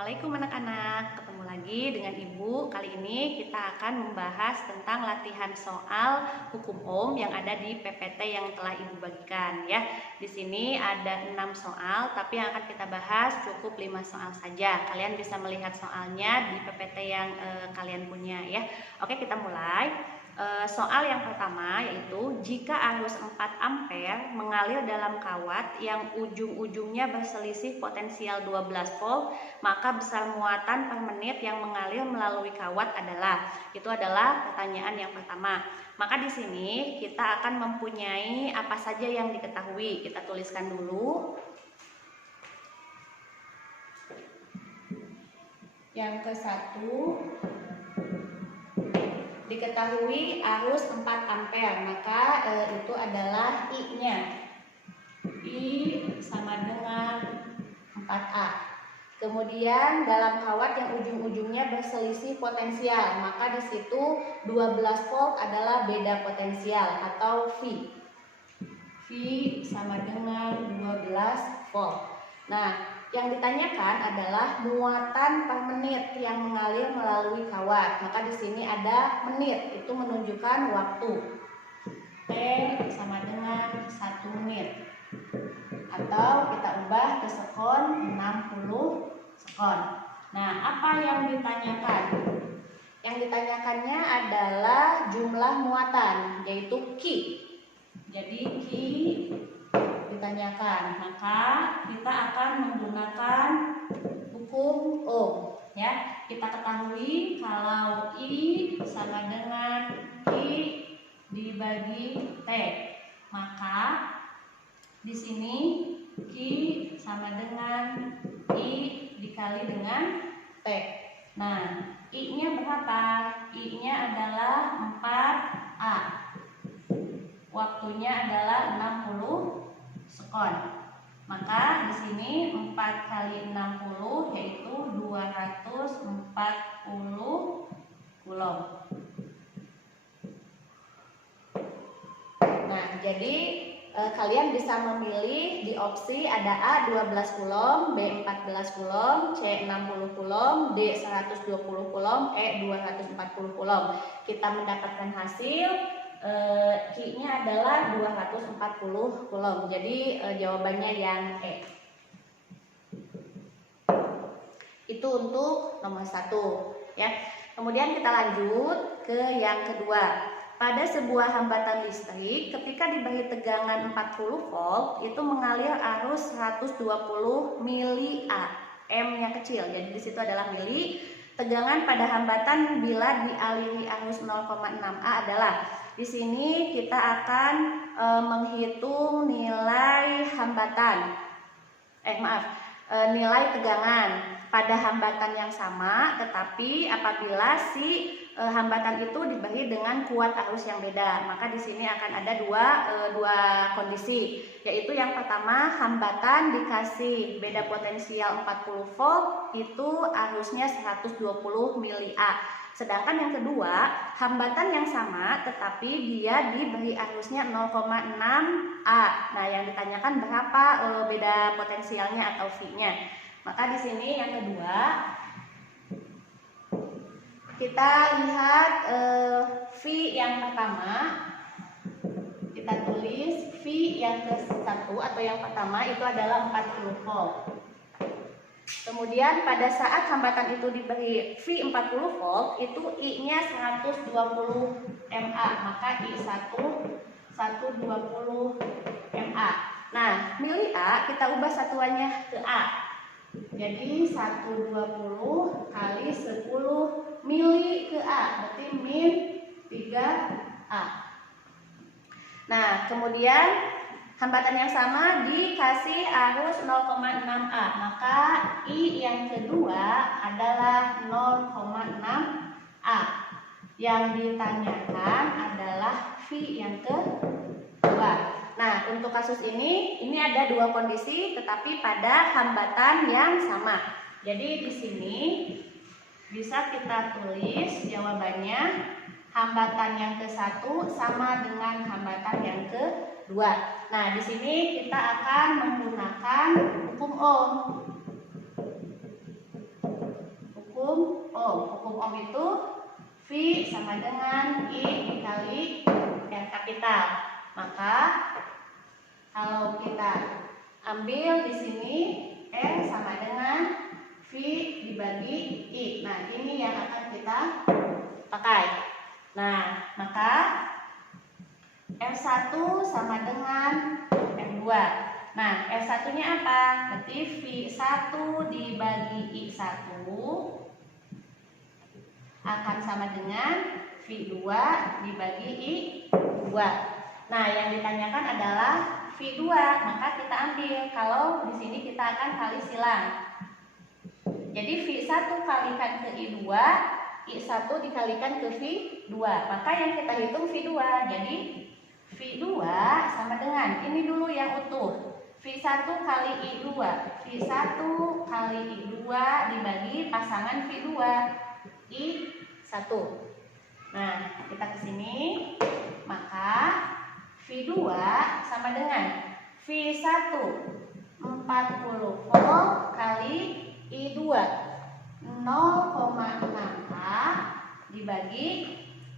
Assalamualaikum anak-anak, ketemu lagi dengan Ibu. Kali ini kita akan membahas tentang latihan soal hukum Ohm yang ada di PPT yang telah Ibu bagikan ya. Di sini ada 6 soal, tapi yang akan kita bahas cukup 5 soal saja. Kalian bisa melihat soalnya di PPT yang kalian punya ya. Oke, kita mulai. Soal yang pertama yaitu jika arus 4 ampere mengalir dalam kawat yang ujung-ujungnya berselisih potensial 12 volt, maka besar muatan per menit yang mengalir melalui kawat adalah. Itu adalah pertanyaan yang pertama. Maka di sini kita akan mempunyai apa saja yang diketahui. Kita tuliskan dulu. Yang ke satu, diketahui arus 4 ampere, maka itu adalah I-nya. I sama dengan 4A. Kemudian dalam kawat yang ujung-ujungnya berselisih potensial, maka di situ 12 volt adalah beda potensial atau V. V sama dengan 12 volt. Nah, yang ditanyakan adalah muatan per menit yang mengalir melalui kawat. Maka di sini ada menit, itu menunjukkan waktu. T sama dengan 1 menit. Atau kita ubah ke sekon, 60 sekon. Nah, apa yang ditanyakan? Yang ditanyakannya adalah jumlah muatan, yaitu Q. Jadi Q ditanyakan, maka kita akan menggunakan hukum Ohm ya. Kita ketahui kalau I sama dengan Q dibagi T, maka di sini Q sama dengan I dikali dengan T. Nah, I-nya berapa? I-nya adalah 4A. Waktunya adalah 60 sekon. Maka di sini 4 kali 60 yaitu 240 coulomb. Nah, jadi kalian bisa memilih di opsi ada A 12 coulomb, B 14 coulomb, C 60 coulomb, D 120 coulomb, E 240 coulomb. Kita mendapatkan hasil Q-nya adalah 240 coulomb. Jadi jawabannya yang E. Itu untuk nomor 1 ya. Kemudian kita lanjut ke yang kedua. Pada sebuah hambatan listrik ketika diberi tegangan 40 volt itu mengalir arus 120 mA. M-nya kecil. Jadi di situ adalah mili. Tegangan pada hambatan bila dialiri arus 0,6A adalah. Di sini kita akan menghitung nilai hambatan. Nilai tegangan pada hambatan yang sama, tetapi apabila si hambatan itu diberi dengan kuat arus yang beda, maka di sini akan ada dua kondisi, yaitu yang pertama hambatan dikasih beda potensial 40 volt itu arusnya 120 mA. Sedangkan yang kedua, hambatan yang sama tetapi dia diberi arusnya 0,6A. Nah, yang ditanyakan berapa beda potensialnya atau V-nya. Maka di sini yang kedua kita lihat V yang pertama. Kita tulis V yang ke-1 atau yang pertama itu adalah 40 volt. Kemudian pada saat hambatan itu diberi V 40 volt, itu I-nya 120 mA, maka I1 120 mA. Nah, mili A kita ubah satuannya ke A. Jadi 120 kali 10 mili ke A, berarti min 3A. Nah, kemudian hambatan yang sama dikasih arus 0,6A, maka I yang kedua adalah 0,6A. Yang ditanyakan adalah V yang kedua. Nah, untuk kasus ini ada dua kondisi tetapi pada hambatan yang sama. Jadi di sini bisa kita tulis jawabannya hambatan yang ke-1 sama dengan hambatan yang ke-2. Nah, di sini kita akan menggunakan hukum Ohm. hukum Ohm. Hukum Ohm itu V sama dengan I dikali R kapital. Maka kalau kita ambil di sini R sama dengan V dibagi I. Nah, ini yang akan kita pakai. Nah, maka R1 sama dengan R2. Nah, R1-nya apa? Berarti V1 dibagi I1 akan sama dengan V2 dibagi I2. Nah, yang ditanyakan adalah V2, maka kita ambil. Kalau di sini kita akan kali silang. Jadi V1 kalikan ke I2, I1 dikalikan ke V2. Maka yang kita hitung V2. Jadi V2 sama dengan, ini dulu yang utuh, V1 kali I2. V1 kali I2 dibagi pasangan V2 I1. Nah, kita ke sini. Maka V2 sama dengan V1 40 volt kali I2 0,6 A dibagi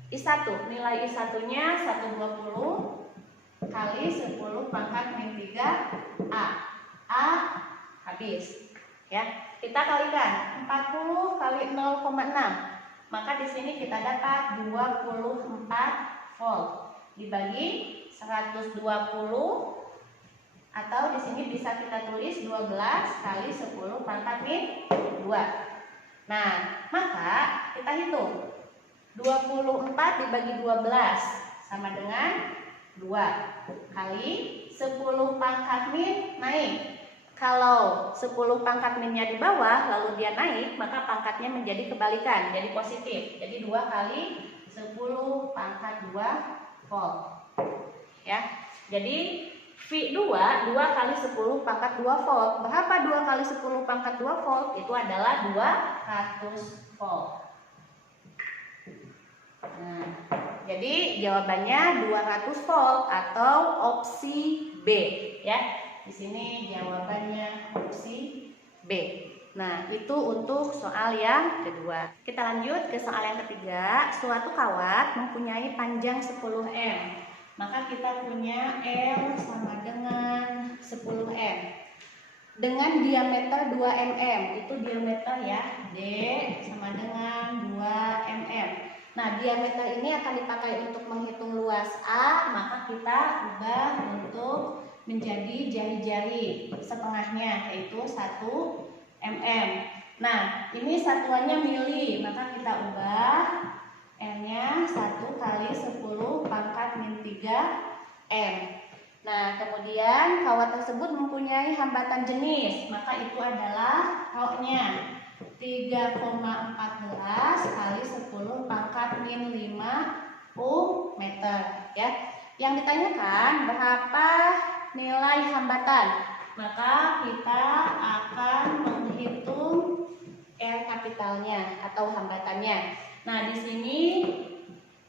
I1. Nilai I1-nya 120 kali 10 pangkat min 3 A. A habis. Ya, kita kalikan 40 kali 0,6. Maka di sini kita dapat 24 volt dibagi 120, atau di sini bisa kita tulis 12 kali 10 pangkat min 2. Nah, maka kita hitung 24 dibagi 12 sama dengan 2 kali 10 pangkat min naik. Kalau 10 pangkat minnya di bawah lalu dia naik, maka pangkatnya menjadi kebalikan, jadi positif. Jadi 2 kali 10 pangkat 2 volt. Ya. Jadi V2 2 kali 10 pangkat 2 volt. Berapa 2 kali 10 pangkat 2 volt? Itu adalah 200 volt. Nah, jadi jawabannya 200 volt atau opsi B, ya. Di sini jawabannya opsi B. Nah, itu untuk soal yang kedua. Kita lanjut ke soal yang ketiga. Suatu kawat mempunyai panjang 10 m. Maka kita punya L sama dengan 10 m. Dengan diameter 2 mm. Itu diameter ya. D sama dengan 2 mm. Nah, diameter ini akan dipakai untuk menghitung luas A, maka kita ubah untuk menjadi jari-jari setengahnya, yaitu 1 mm. Nah, ini satuannya mili, maka kita ubah N-nya 1 kali 10 pangkat min 3 M. Nah, kemudian kawat tersebut mempunyai hambatan jenis, maka itu adalah ρ-nya 3,14 kali 10 pangkat min 5 meter, ya. Yang ditanyakan berapa nilai hambatan, maka kita akan menghitung R kapitalnya atau hambatannya. Nah, di sini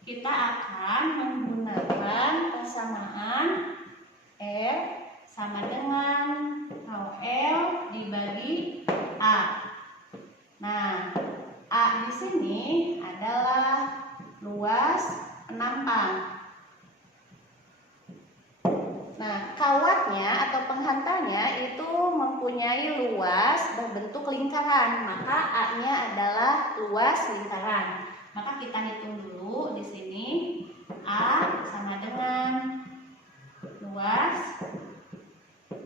kita akan menggunakan persamaan R sama dengan ρL dibagi A. Nah, A di sini adalah luas penampang. Nah, kawatnya atau penghantarnya itu mempunyai luas berbentuk lingkaran, maka A-nya adalah luas lingkaran. Maka kita hitung dulu di sini A sama dengan luas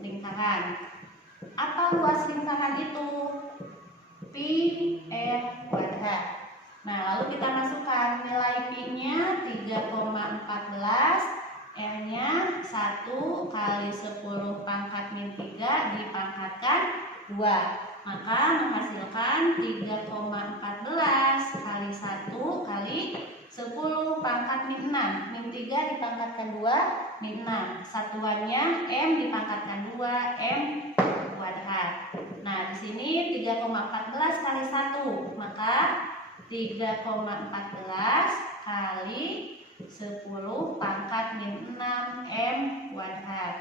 lingkaran. Apa luas lingkaran itu? Pi R kuadrat. Nah, lalu kita masukkan nilai Pi-nya 3,14, R-nya 1 kali 10 pangkat min 3 dipangkatkan 2. Maka menghasilkan 3,14 kali 1 kali 10 pangkat min 6. Min 3 dipangkatkan 2, min 6. Satuannya M dipangkatkan 2, M kuadrat. Nah, di sini 3,14 kali 1, maka 3,14 kali 10 pangkat min 6 M kuadrat.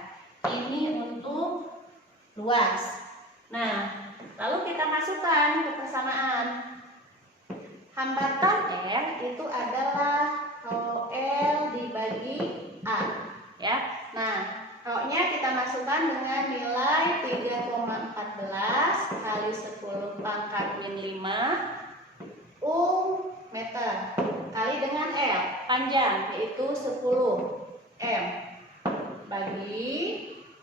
Ini untuk luas. Nah, lalu kita masukkan ke persamaan. hambatan N itu adalah rho L dibagi A, ya. Nah, rho-nya kita masukkan dengan nilai 3,14 kali 10 pangkat min 5 meter kali dengan L panjang yaitu 10 m bagi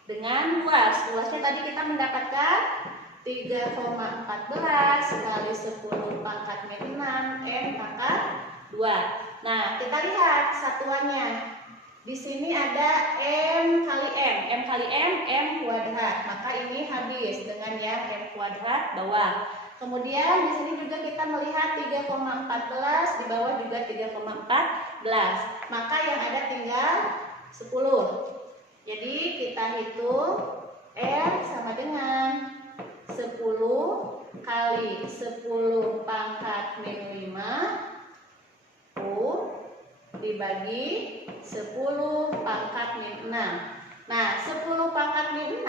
dengan luasnya tadi kita mendapatkan 3,14 kali 10 pangkat min 6 m pangkat 2. Nah, kita lihat satuannya. Di sini ada m kali m kuadrat. Maka ini habis dengan yang m kuadrat bawah. Kemudian di sini juga kita melihat 3,14, di bawah juga 3,14. Maka yang ada tinggal 10. Jadi kita hitung M sama dengan 10 kali 10 pangkat min 5 dibagi 10 pangkat min 6. Nah, 10 pangkat min 6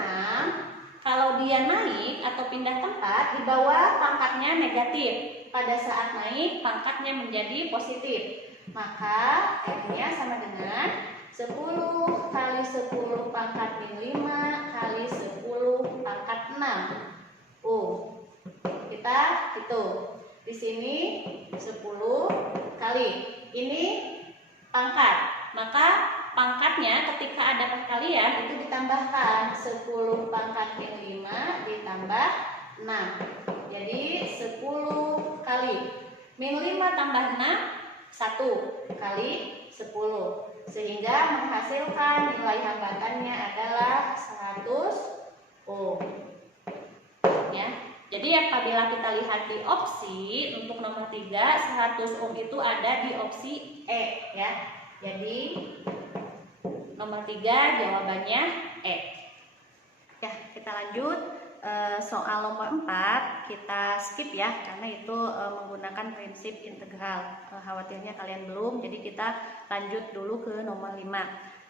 kalau dia naik atau pindah tempat, di bawah pangkatnya negatif. Pada saat naik, pangkatnya menjadi positif. Maka M-nya sama dengan 10 kali 10 pangkat min 5 kali 10 pangkat 6. Kita hitung. Di sini 10 kali. Ini pangkat. Maka pangkatnya ketika ada perkalian itu ditambahkan 10 pangkat min 5 ditambah 6. Jadi 10 kali min 5 tambah 6 1 kali 10 sehingga menghasilkan nilai hambatannya adalah 100 ohm. Ya. Jadi apabila kita lihat di opsi untuk nomor 3 100 ohm itu ada di opsi E, ya. Jadi nomor 3 jawabannya E. Ya, kita lanjut soal nomor 4 kita skip ya karena itu menggunakan prinsip integral. Khawatirnya kalian belum, jadi kita lanjut dulu ke nomor 5,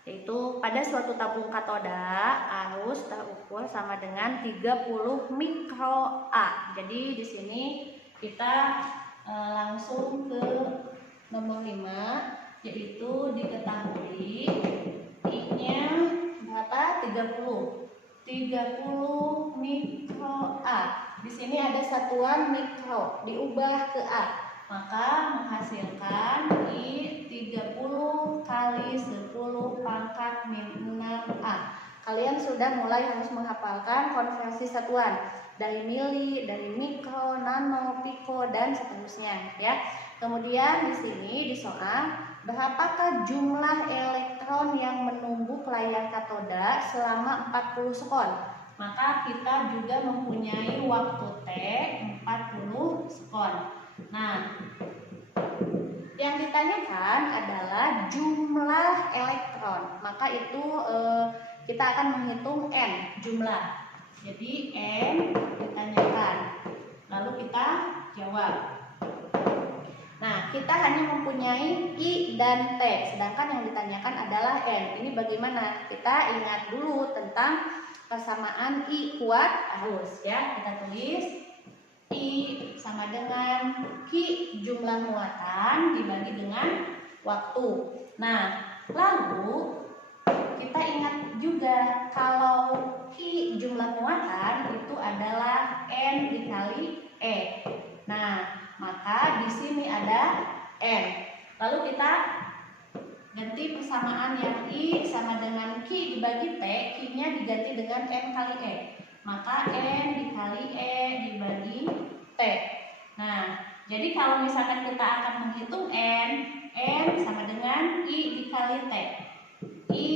yaitu pada suatu tabung katoda arus terukur sama dengan 30 mikro A. Jadi di sini kita langsung ke nomor 5, yaitu diketahui I-nya berapa? 30 mikro A. Di sini ada satuan mikro diubah ke A, maka menghasilkan I 30 kali 10 pangkat min 6A. Kalian sudah mulai harus menghafalkan konversi satuan dari mili, dari mikro, nano, piko dan seterusnya, ya. Kemudian di sini di soal, berapakah jumlah elektron yang menumbuk layar katoda selama 40 sekon? Maka kita juga mempunyai waktu T 40 sekon. Nah, yang ditanyakan adalah jumlah elektron. Maka itu kita akan menghitung N jumlah. Jadi N ditanyakan, lalu kita jawab. Nah, kita hanya mempunyai I dan T, sedangkan yang ditanyakan adalah N. Ini bagaimana? Kita ingat dulu tentang persamaan I kuat arus, ya. Kita tulis I sama dengan Q jumlah muatan dibagi dengan waktu. Nah, lalu kita ingat juga kalau Q jumlah muatan itu adalah N dikali E. Nah, maka di sini ada N. Lalu kita ganti persamaan yang I sama dengan Q dibagi T, Q-nya diganti dengan N kali E. Maka N dikali E dibagi T. Nah, jadi kalau misalkan kita akan menghitung N sama dengan I dikali T. I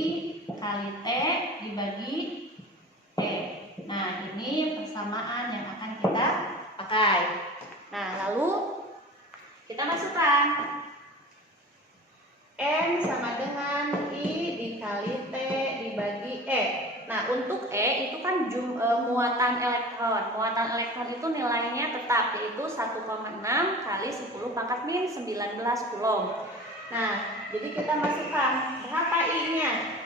kali T dibagi E. Nah, ini persamaan yang akan kita pakai. Nah, lalu kita masukkan N sama dengan I dikali T dibagi E. Nah, untuk E itu kan muatan elektron. Muatan elektron itu nilainya tetap, yaitu 1,6 kali 10 pangkat min 19 coulomb. Nah, jadi kita masukkan berapa I-nya?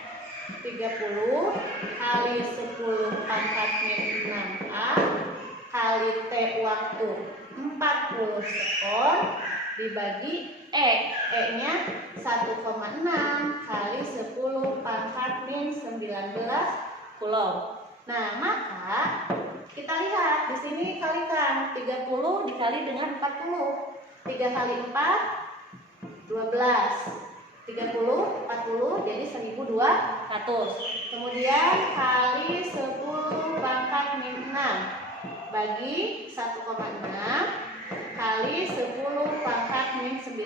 30 kali 10 pangkat min 6A kali T waktu 40 sekon dibagi E-nya 1,6 kali 10 pangkat min 19 coulomb. Nah, maka kita lihat di sini kalikan 30 dikali dengan 40. 3 kali 4 12. 30 40 jadi 1200. Kemudian kali 10 pangkat min 6 bagi 1,6 kali 10 pangkat min 19.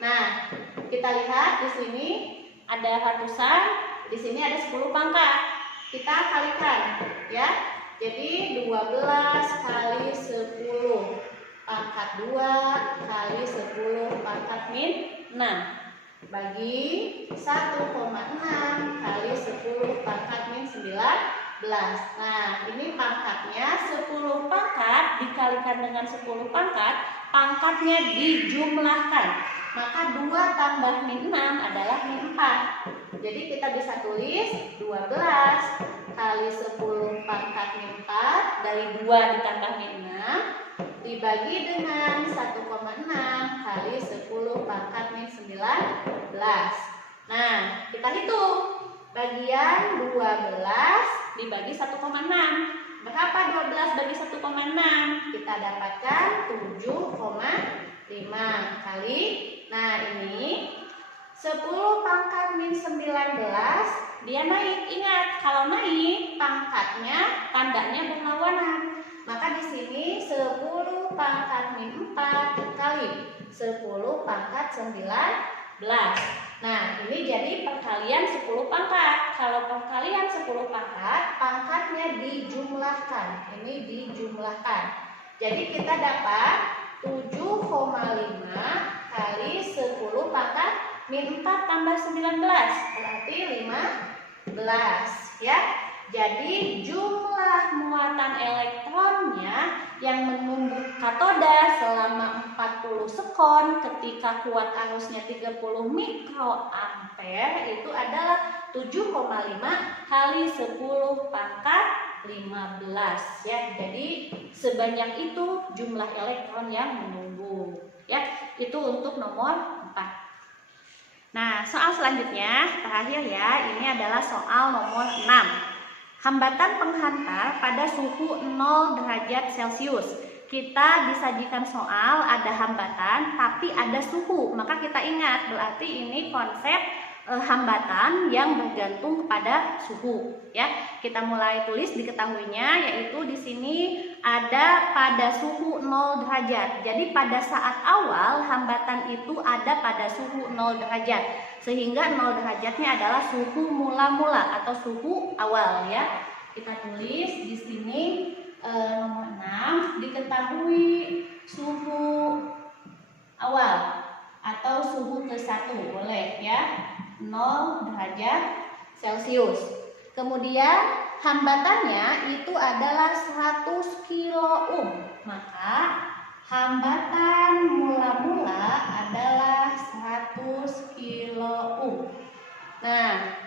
Nah, kita lihat di sini ada ratusan, di sini ada 10 pangkat. Kita kalikan ya. Jadi 12 kali 10 pangkat 2 kali 10 pangkat min 6 bagi 1,6 kali 10 pangkat min 19. Nah, ini pangkatnya 10 pangkat dikalikan dengan 10 pangkat, pangkatnya dijumlahkan. Maka 2 tambah min 6 adalah min 4. Jadi kita bisa tulis 12 kali 10 pangkat min 4 dari 2 ditambah min 6 dibagi dengan 1,6 kali 10 pangkat min 19. Nah, kita hitung. Bagian 12 dibagi 1,6. Berapa 12 bagi 1,6? Kita dapatkan 7,5 kali. Nah, ini 10 pangkat min 19 dia naik. Ingat, kalau naik pangkatnya tandanya berlawanan. Maka di sini 10 pangkat min 4 dikali 10 pangkat 19. Nah, ini jadi perkalian 10 pangkat. Kalau perkalian 10 pangkat, pangkatnya dijumlahkan. Ini dijumlahkan. Jadi kita dapat 7,5 kali 10 pangkat min 4 tambah 19. Berarti 15 ya. Jadi jumlah muatan elektronnya yang menumbuk katoda selama 40 sekon ketika kuat arusnya 30 mikroampere itu adalah 7,5 kali 10 pangkat 15 ya. Jadi sebanyak itu jumlah elektron yang menumbuk ya. Itu untuk nomor 4. Nah, soal selanjutnya terakhir ya, ini adalah soal nomor 6. Hambatan penghantar pada suhu 0 derajat Celcius. Kita disajikan soal ada hambatan tapi ada suhu. Maka kita ingat, berarti ini konsep hambatan yang bergantung kepada suhu ya. Kita mulai tulis diketahuinya, yaitu di sini ada pada suhu 0 derajat. Jadi pada saat awal hambatan itu ada pada suhu 0 derajat. Sehingga 0 derajatnya adalah suhu mula-mula atau suhu awal ya. Kita tulis di sini nomor 6 diketahui suhu awal atau suhu ke-1 boleh ya. 0 derajat Celcius. Kemudian hambatannya itu adalah 100 kiloohm. Maka hambatan mula-mula adalah 100 kiloohm. Nah,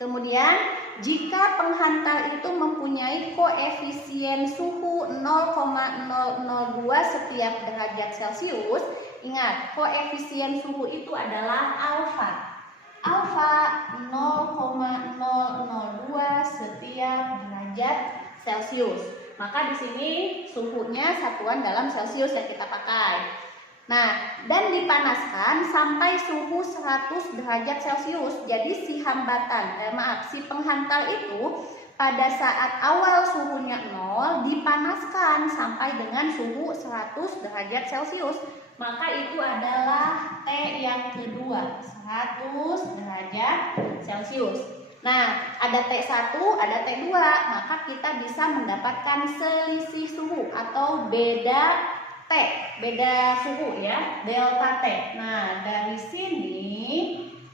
kemudian jika penghantar itu mempunyai koefisien suhu 0,002 setiap derajat Celcius, ingat koefisien suhu itu adalah alfa. Alfa 0,002 setiap derajat Celcius. Maka di sini suhunya satuan dalam Celcius yang kita pakai. Nah, dan dipanaskan sampai suhu 100 derajat Celcius. Jadi si si penghantar itu pada saat awal suhunya 0 dipanaskan sampai dengan suhu 100 derajat Celcius. Maka itu adalah T yang kedua, 100 derajat Celcius. Nah, ada T1, ada T2, maka kita bisa mendapatkan selisih suhu atau beda T, beda suhu ya, delta T. Nah, dari sini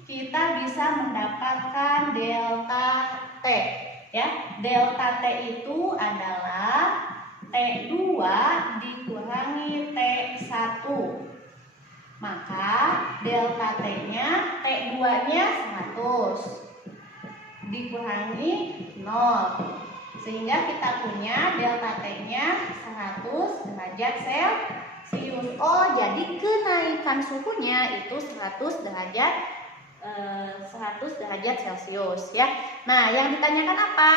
kita bisa mendapatkan delta T ya. Delta T itu adalah T2 dikurangi T1. Maka delta T-nya, T2-nya 100 dikurangi 0. Sehingga kita punya delta T-nya 100 derajat Celsius. Oh, jadi kenaikan suhunya itu 100 derajat 100 derajat Celcius ya. Nah, yang ditanyakan apa?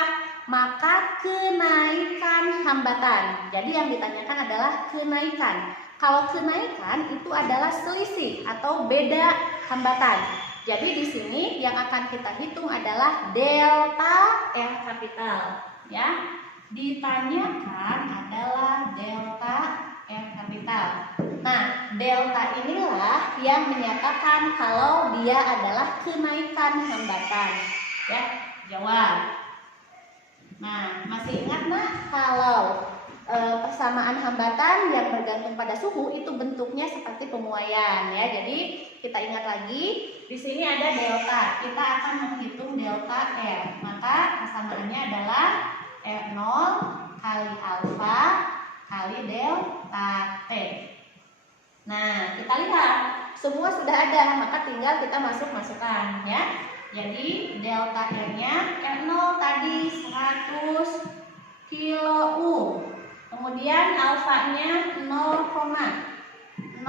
Maka kenaikan hambatan. Jadi yang ditanyakan adalah kenaikan. Kalau kenaikan itu adalah selisih atau beda hambatan. Jadi di sini yang akan kita hitung adalah delta R kapital ya. Ditanyakan adalah delta R kapital. Nah, delta inilah yang menyatakan kalau dia adalah kenaikan hambatan. Ya, jawab. Nah, masih ingat nak kalau persamaan hambatan yang bergantung pada suhu itu bentuknya seperti pemuaian ya. Jadi kita ingat lagi, di sini ada delta. Kita akan menghitung delta R. Maka persamaannya adalah R0 kali alfa kali delta T. Nah, kita lihat semua sudah ada, maka tinggal kita masukkan ya. Jadi delta R-nya R0 tadi 100 kilo. Kemudian alfanya 0,0002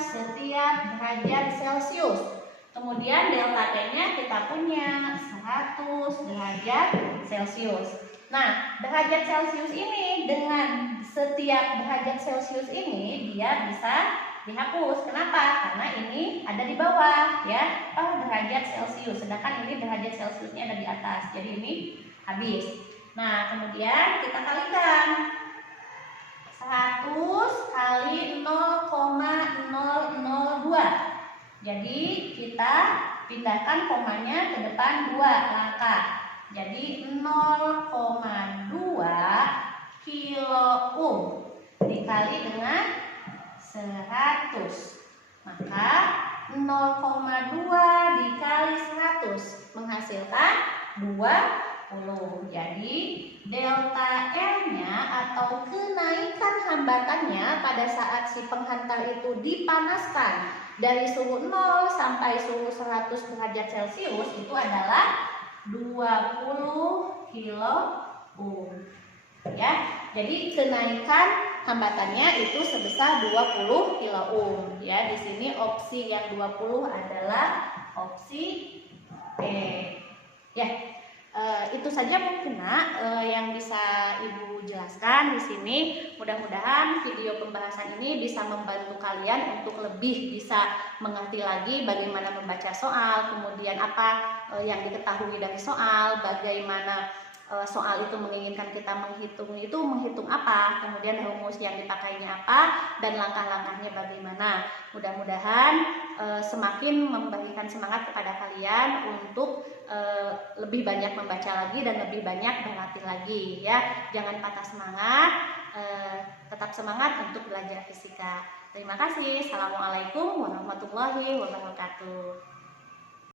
setiap derajat Celcius. Kemudian delta T-nya kita punya 100 derajat Celcius. Nah, derajat Celcius ini dengan setiap derajat Celcius ini dia bisa dihapus. Kenapa? Karena ini ada di bawah ya. Derajat Celcius. Sedangkan ini derajat Celciusnya ada di atas. Jadi ini habis. Nah, kemudian kita kalikan 100 kali 0,002. Jadi kita pindahkan komanya ke depan 2 langkah. Jadi 0,2 kilo dikali dengan 100. Maka 0,2 dikali 100 menghasilkan 20. Jadi delta R-nya atau kenaikan hambatannya pada saat si penghantar itu dipanaskan dari suhu 0 sampai suhu 100 derajat Celcius itu adalah 20 kilo ya. Jadi kenaikan hambatannya itu sebesar 20 kilo ya. Di sini opsi yang 20 adalah opsi E. Ya. Itu saja mungkin yang bisa Ibu jelaskan di sini. Mudah-mudahan video pembahasan ini bisa membantu kalian untuk lebih bisa mengerti lagi bagaimana membaca soal, kemudian apa yang diketahui dari soal, bagaimana soal itu menginginkan kita menghitung apa, kemudian rumus yang dipakainya apa, dan langkah-langkahnya bagaimana. Mudah-mudahan semakin memberikan semangat kepada kalian untuk lebih banyak membaca lagi dan lebih banyak berlatih lagi ya. Jangan patah semangat, tetap semangat untuk belajar fisika. Terima kasih. Assalamualaikum warahmatullahi wabarakatuh.